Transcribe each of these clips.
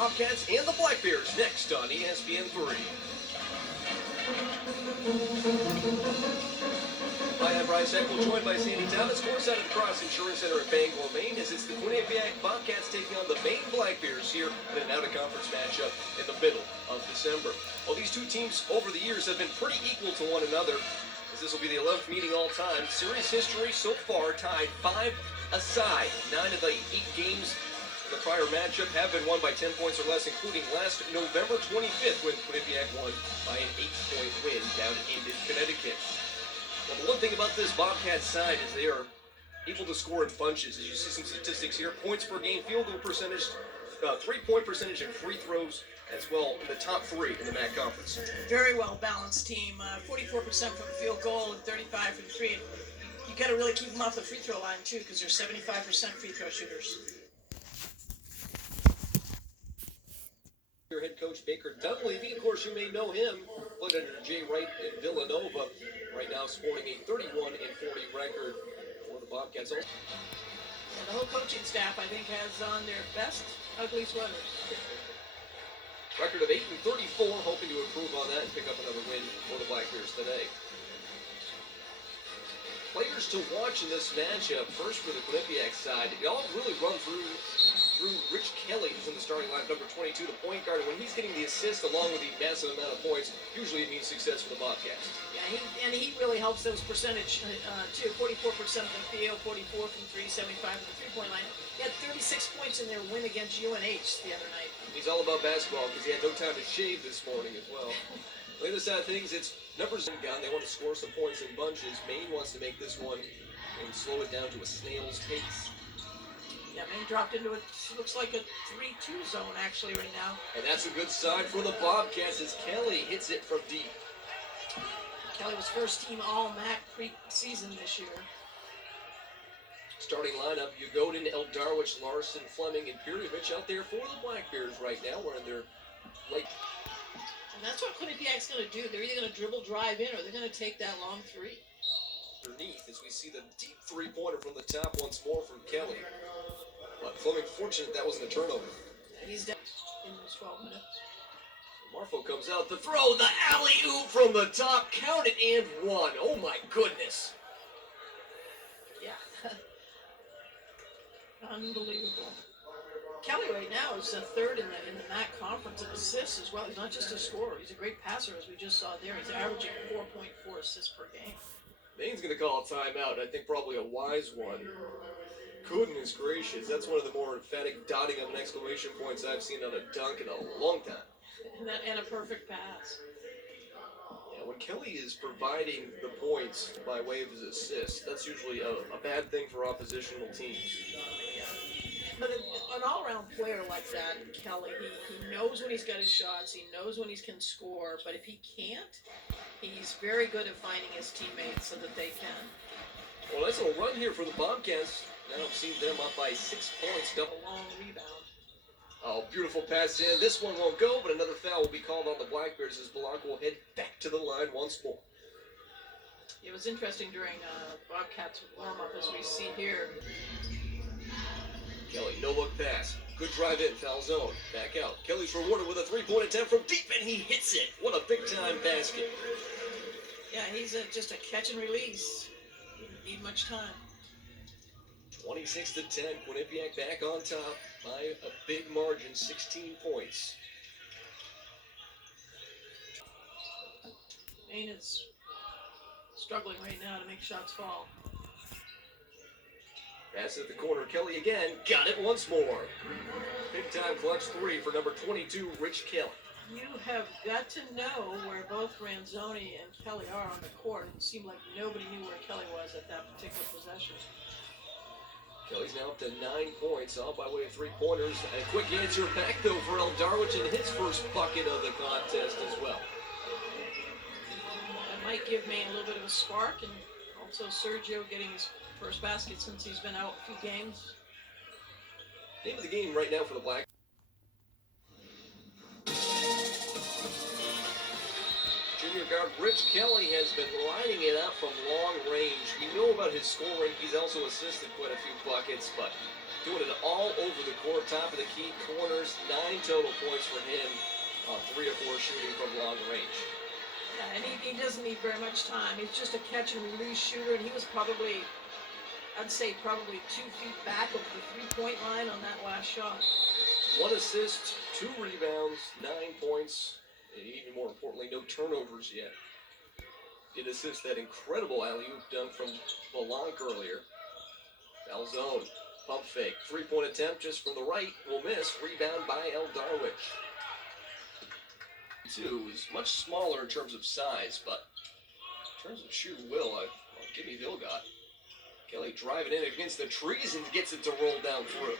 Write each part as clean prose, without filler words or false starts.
Bobcats and the Black Bears next on ESPN3. Hi, I'm Bryce Eckle, joined by Sandy Thomas, courtside at the Cross Insurance Center in Bangor, Maine, as it's the Quinnipiac Bobcats taking on the Maine Black Bears here in an out-of-conference matchup in the middle of December. Well, these two teams over the years have been pretty equal to one another, as this will be the 11th meeting all time. Series history so far tied 5 aside. 9 of the 8 games in the prior matchup have been won by 10 points or less, including last November 25th when Quinnipiac won by an 8-point win down in Connecticut. Well, the one thing about this Bobcats side is they are able to score in bunches. As you see some statistics here, points per game, field goal percentage, 3-point percentage, and free throws as well in the top 3 in the MAC conference. Very well balanced team. 44% from the field goal and 35% from 3. You got to really keep them off the free throw line too, because they're 75% free throw shooters. Your head coach Baker Dunleavy, of course, you may know him. Played under Jay Wright in Villanova. Right now, sporting a 31-40 record for the Bobcats. And the whole coaching staff, I think, has on their best ugly sweaters. Record of 8-34, hoping to improve on that and pick up another win for the Black Bears today. Players to watch in this matchup. First for the Quinnipiac side, they all really run through Rich Kelly, who's in the starting line, number 22, the point guard. And when he's getting the assist along with the massive amount of points, usually it means success for the Bobcats. Yeah, he really helps those percentage too. 44% from the field, 44 from 3, 75 from the three-point line. He had 36 points in their win against UNH the other night. He's all about basketball because he had no time to shave this morning as well. On the other side of things, it's numbers gun. They want to score some points in bunches. Maine wants to make this one and slow it down to a snail's pace. Yeah, Maine dropped into it. Looks like a 3-2 zone actually right now. And that's a good sign for the Bobcats as Kelly hits it from deep. Kelly was first team All-MAC pre-season this year. Starting lineup, Ugodin, Eldarwich, Larson, Fleming, and Pirjevich out there for the Black Bears right now. We're in their late. And that's what Quinnipiac's going to do. They're either going to dribble, drive in, or they're going to take that long 3. Underneath, as we see the deep three-pointer from the top once more from Kelly. But Fleming fortunate that wasn't a turnover. Yeah, he's down in those 12 minutes. Marfo comes out to throw the alley-oop from the top. Count it and 1. Oh my goodness. Yeah. Unbelievable. Kelly right now is the third in the MAC conference in assists as well. He's not just a scorer. He's a great passer, as we just saw there. He's averaging 4.4 assists per game. Maine's going to call a timeout. I think probably a wise one. Goodness gracious. That's one of the more emphatic dotting of an exclamation points I've seen on a dunk in a long time. And a perfect pass. Yeah, when Kelly is providing the points by way of his assists, that's usually a bad thing for oppositional teams. Yeah. But an all-around player like that, Kelly, he knows when he's got his shots, he knows when he can score, but if he can't, he's very good at finding his teammates so that they can. Well, that's a run here for the Bobcats. Now I've seen them up by 6 points. A long rebound. Oh, beautiful pass in. This one won't go, but another foul will be called on the Black Bears as Blanc will head back to the line once more. It was interesting during Bobcats warm-up, as we see here. Kelly, no-look pass. Good drive in, foul zone. Back out. Kelly's rewarded with a three-point attempt from deep, and he hits it. What a big-time basket. Yeah, he's just a catch and release. He didn't need much time. 26-10, Quinnipiac back on top by a big margin, 16 points. Maine is struggling right now to make shots fall. Pass at the corner, Kelly again, got it once more. Big time clutch 3 for number 22, Rich Kelly. You have got to know where both Ranzoni and Kelly are on the court. It seemed like nobody knew where Kelly was at that particular possession. Kelly's now up to 9 points, all by way of three-pointers. And a quick answer back, though, for Eldarwich in his first bucket of the contest as well. That might give Maine a little bit of a spark, and also Sergio getting his first basket since he's been out a few games. Name of the game right now for the Black. Junior guard Rich Kelly has been lining it up from long range. We know about his scoring. He's also assisted quite a few buckets, but Doing it all over the court, top of the key, corners, 9 total points for him on 3 or 4 shooting from long range. Yeah, and he doesn't need very much time. He's just a catch and release shooter, and he was probably, I'd say probably 2 feet back of the 3-point line on that last shot. 1 assist, 2 rebounds, 9 points, and even more importantly, no turnovers yet. Did assist that incredible alley-oop dunk from Balank earlier. Foul zone, pump fake, 3-point attempt just from the right, will miss. Rebound by El Darwish. 2 is much smaller in terms of size, but in terms of sheer will, I'll give me Vilgot. Kelly driving in against the trees and gets it to roll down through.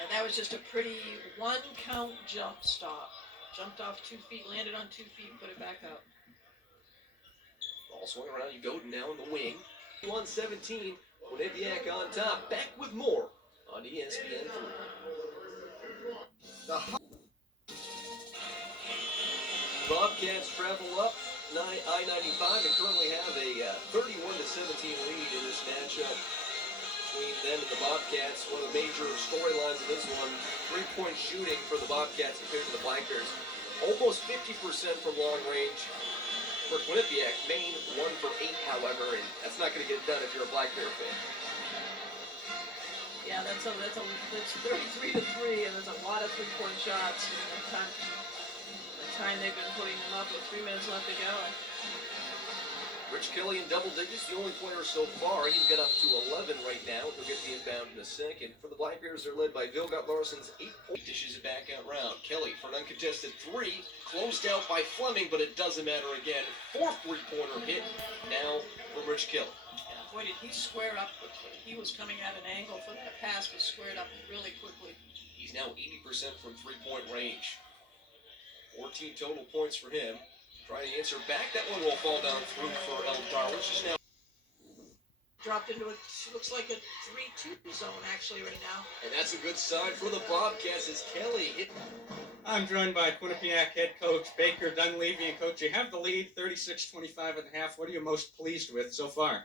And that was just a pretty 1-count jump stop. Jumped off 2 feet, landed on 2 feet, put it back up. Ball swung around, you go now in the wing. 117, Quinnipiac on top. Back with more on ESPN 3. Bobcats travel up I-95 and currently have a 31-17 lead in this matchup between them and the Bobcats. One of the major storylines of this one, 3-point shooting for the Bobcats compared to the Black Bears. Almost 50% from long range for Quinnipiac. Maine 1 for 8, however, and that's not going to get done if you're a Black Bear fan. Yeah, that's 33 to 3, and there's a lot of 3-point shots. And the time they've been putting them up with 3 minutes left to go. Rich Kelly in double digits, the only player so far. He's got up to 11 right now. He'll get the inbound in a second. For the Black Bears, they're led by Vilgot Larson's 8-point. Dishes it back out round. Kelly for an uncontested 3. Closed out by Fleming, but it doesn't matter again. 4th 3-pointer hit now from Rich Kelly. Yeah, boy, did he square up quickly. He was coming at an angle for that pass, but squared up really quickly. He's now 80% from 3-point range. 14 total points for him. Trying to answer back. That one will fall down through for El Darwish. Just now dropped into it. Looks like a 3-2 zone actually right now. And that's a good sign for the Bobcats as Kelly hit. I'm joined by Quinnipiac head coach Baker Dunleavy. And coach, you have the lead, 36-25 at the half. What are you most pleased with so far?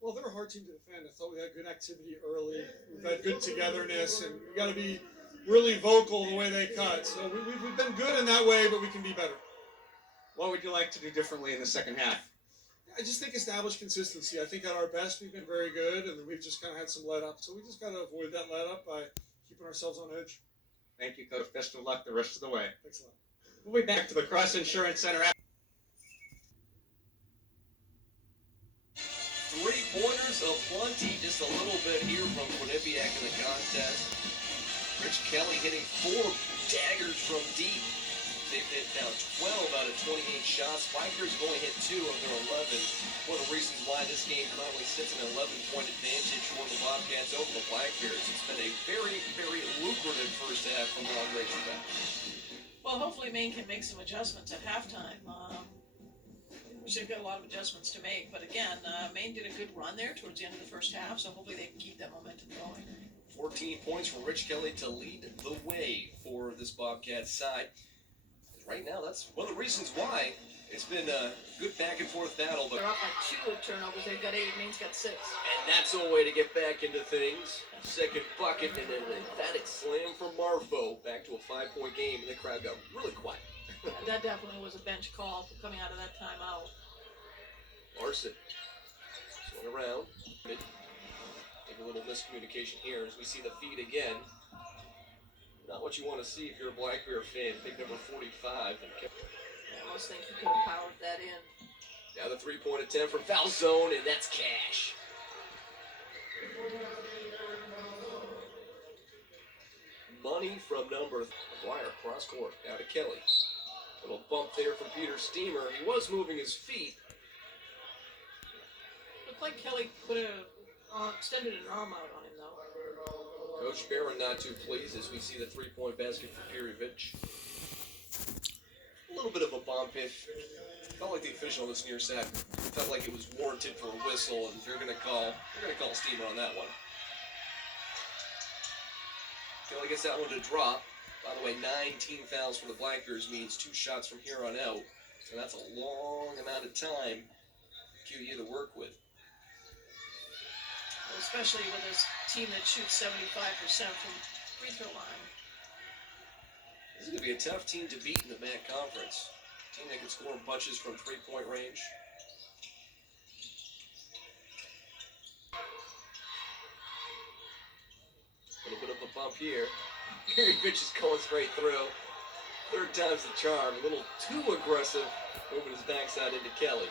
Well, they're a hard team to defend. I thought we had good activity early. We've had good togetherness, and we got to be really vocal the way they cut. So we've been good in that way, but we can be better. What would you like to do differently in the second half? I just think establish consistency. I think at our best we've been very good, and we've just kind of had some let up. So we just got to avoid that let up by keeping ourselves on edge. Thank you, coach. Best of luck the rest of the way. Thanks a lot. We'll be back to the Cross Insurance Center. 3-pointers aplenty, just a little bit here from Quinnipiac in the contest. Rich Kelly hitting 4 daggers from deep. They've hit now 12 out of 28 shots. Black Bears have only hit 2 of their 11. One of the reasons why this game currently sits an 11-point advantage for the Bobcats over the Black Bears. It's been a very, very lucrative first half from long range effect. Well, hopefully Maine can make some adjustments at halftime. They've got a lot of adjustments to make, but again, Maine did a good run there towards the end of the first half, so hopefully they can keep that momentum going. 14 points for Rich Kelly to lead the way for this Bobcats side. Right now, that's one of the reasons why it's been a good back and forth battle. But they're up by 2 with turnovers. They've got 8. Maine's got 6. And that's a way to get back into things. Second bucket and an emphatic slam from Marfo. Back to a 5-point game, and the crowd got really quiet. That definitely was a bench call for coming out of that timeout. Larson swung around. Maybe a little miscommunication here as we see the feed again. Not what you want to see if you're a Black Bear fan. Pick number 45. And I almost think he could have powered that in. Now the 3-point attempt from foul zone, and that's cash. Money from number McGuire, cross court. Now to Kelly. Little bump there from Peter Steamer. He was moving his feet. Looked like Kelly extended an arm out on him, though. Coach Barron not too pleased as we see the 3-point basket for Pirjevich. A little bit of a bump if felt like the official on this near side felt like it was warranted for a whistle, and you're gonna call Steamer on that one. Kelly gets that one to drop. By the way, 9 fouls for the Black Bears means 2 shots from here on out. So that's a long amount of time for QU to work with. Especially with his team that shoots 75% from free throw line. This is going to be a tough team to beat in the MAC conference. A team that can score bunches from three-point range. A little bit of a bump here. Pitch is going straight through. Third time's the charm. A little too aggressive, moving his backside into Kelly.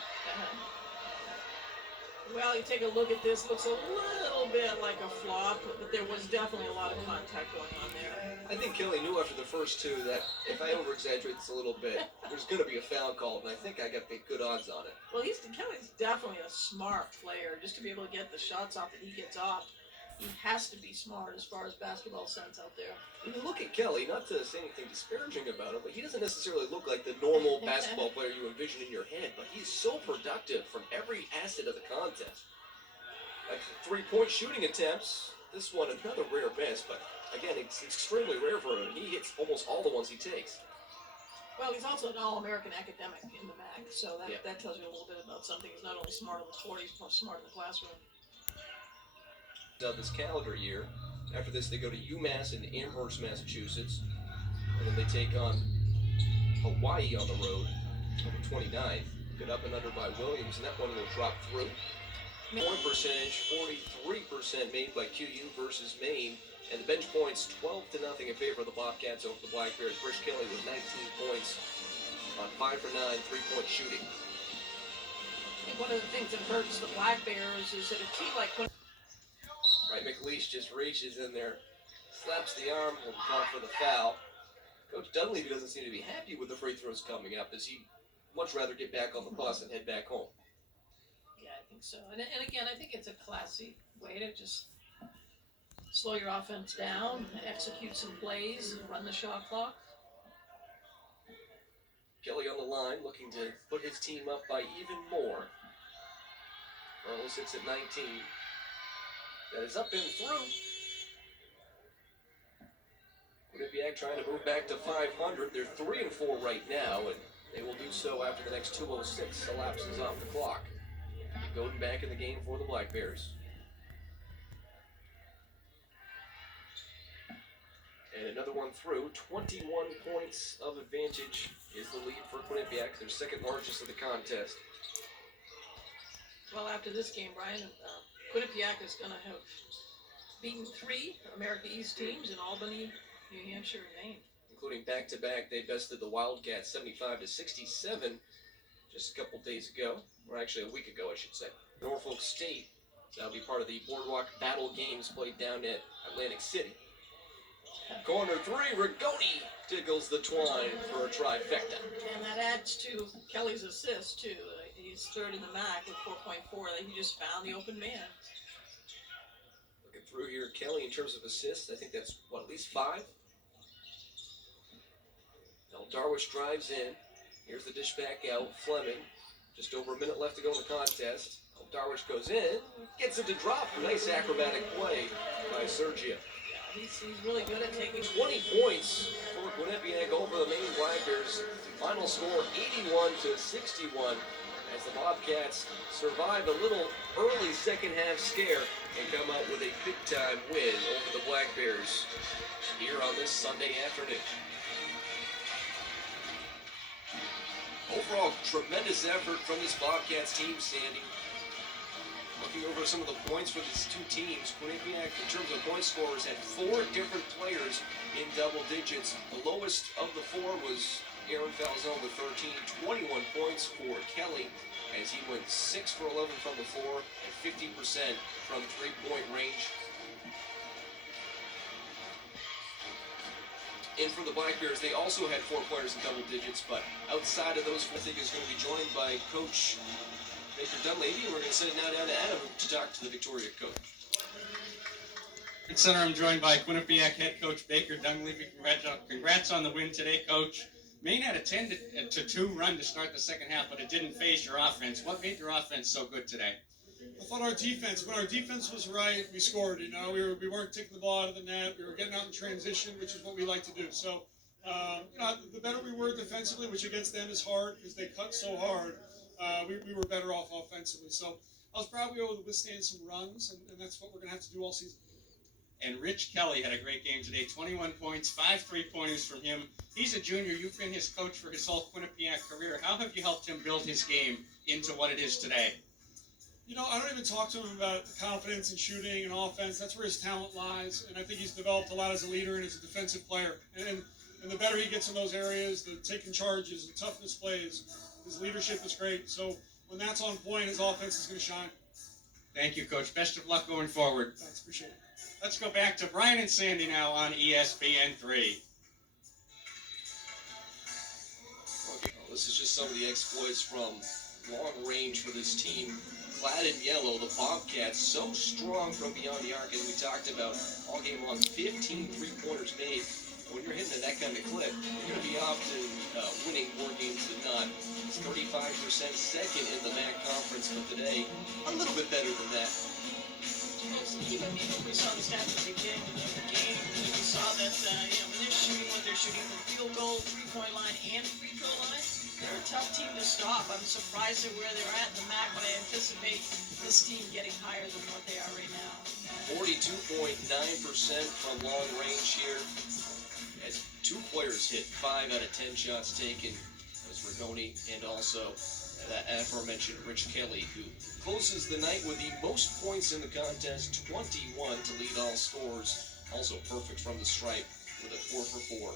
Well, you take a look at this. Looks a little bit like a flop, but there was definitely a lot of contact going on there. I think Kelly knew after the first two that if I over-exaggerate this a little bit, there's going to be a foul called, and I think I got good odds on it. Well, Kelly's definitely a smart player. Just to be able to get the shots off that he gets off, he has to be smart as far as basketball sense out there. When you look at Kelly, not to say anything disparaging about him, but he doesn't necessarily look like the normal basketball player you envision in your head, but he's so productive from every asset of the contest. Like 3-point shooting attempts, this one another rare miss, but again, it's extremely rare for him. He hits almost all the ones he takes. Well, he's also an All-American academic in the MAC, so that tells you a little bit about something. He's not only smart on the court, he's smart in the classroom. This calendar year. After this, they go to UMass in Amherst, Massachusetts, and then they take on Hawaii on the road on the 29th. Get up and under by Williams, and that one will drop through. Point percentage, 43% made by QU versus Maine, and the bench points 12-0 in favor of the Bobcats over the Black Bears. Chris Kelly with 19 points on 5 for 9 3-point shooting. I think one of the things that hurts the Black Bears is that a team like Right, McLeish just reaches in there, slaps the arm, will call for the foul. Coach Dunleavy doesn't seem to be happy with the free throws coming up, as he'd much rather get back on the bus and head back home. Yeah, I think so. And again, I think it's a classy way to just slow your offense down, execute some plays, run the shot clock. Kelly on the line, looking to put his team up by even more. Carlos sits at 19. That is up and through. Quinnipiac trying to move back to 500. They're 3-4 right now, and they will do so after the next 2:06 elapses off the clock. Godin back in the game for the Black Bears. And another one through. 21 points of advantage is the lead for Quinnipiac, their second largest of the contest. Well, after this game, Brian, Quinnipiac is going to have beaten 3 America East teams in Albany, New Hampshire, and Maine. Including back-to-back, they bested the Wildcats 75-67 just a couple days ago, or actually a week ago, I should say. Norfolk State, that'll be part of the Boardwalk Battle Games played down at Atlantic City. Corner 3, Rigoni tickles the twine for a trifecta. And that adds to Kelly's assist, too. He's third in the MAC with 4.4. He just found the open man. Looking through here, Kelly, in terms of assists, I think that's, at least 5? Now Darwish drives in. Here's the dish back out. Fleming, just over a minute left to go in the contest. Darwish goes in, gets it to drop. Nice acrobatic play by Sergio. He's really good at taking 20 points for Quinnipiac over the Maine Black Bears. Final score 81-61 as the Bobcats survive a little early second half scare and come out with a big time win over the Black Bears here on this Sunday afternoon. Overall, tremendous effort from this Bobcats team, Sandy. Looking over some of the points for these two teams, Quinnipiac, in terms of point scorers, had 4 different players in double digits. The lowest of the 4 was Aaron Falzone with 13, 21 points for Kelly, as he went 6 for 11 from the floor and 50% from 3-point range. And for the Black Bears, they also had 4 players in double digits, but outside of those, I think is going to be joined by Coach Baker Dunleavy. We're going to send it now down to Adam to talk to the Victoria coach. At center, I'm joined by Quinnipiac head coach Baker Dunleavy. Congrats on the win today, Coach. Maine had a 10-2 run to start the second half, but it didn't phase your offense. What made your offense so good today? I thought when our defense was right, we scored. We weren't taking the ball out of the net. We were getting out in transition, which is what we like to do. So, the better we were defensively, which against them is hard because they cut so hard, we were better off offensively. So I was probably able to withstand some runs, and that's what we're going to have to do all season. And Rich Kelly had a great game today, 21 points, 5 3-pointers from him. He's a junior. You've been his coach for his whole Quinnipiac career. How have you helped him build his game into what it is today? You know, I don't even talk to him about confidence and shooting and offense. That's where his talent lies, and I think he's developed a lot as a leader and as a defensive player. And the better he gets in those areas, the taking charges, the toughness plays, his leadership is great. So when that's on point, his offense is going to shine. Thank you, Coach. Best of luck going forward. Thanks, appreciate it. Let's go back to Brian and Sandy now on ESPN3. Well, this is just some of the exploits from long range for this team. Clad in yellow, the Bobcats so strong from beyond the arc, as we talked about all game long. 15 3-pointers made. When you're hitting at that kind of clip, you're going to be often winning more games than not. It's 35% second in the MAC conference, but today a little bit better than that. Even we saw the stats at the beginning of the game, we saw that when they're shooting what they're shooting from field goal, 3-point line, and free throw line, they're a tough team to stop. I'm surprised at where they're at in the MAC, but I anticipate this team getting higher than what they are right now. 42.9% from long range here. As 2 players hit 5 out of 10 shots taken. That was Rigoni and also that aforementioned Rich Kelly, who closes the night with the most points in the contest, 21 to lead all scores. Also perfect from the stripe with a 4 for 4.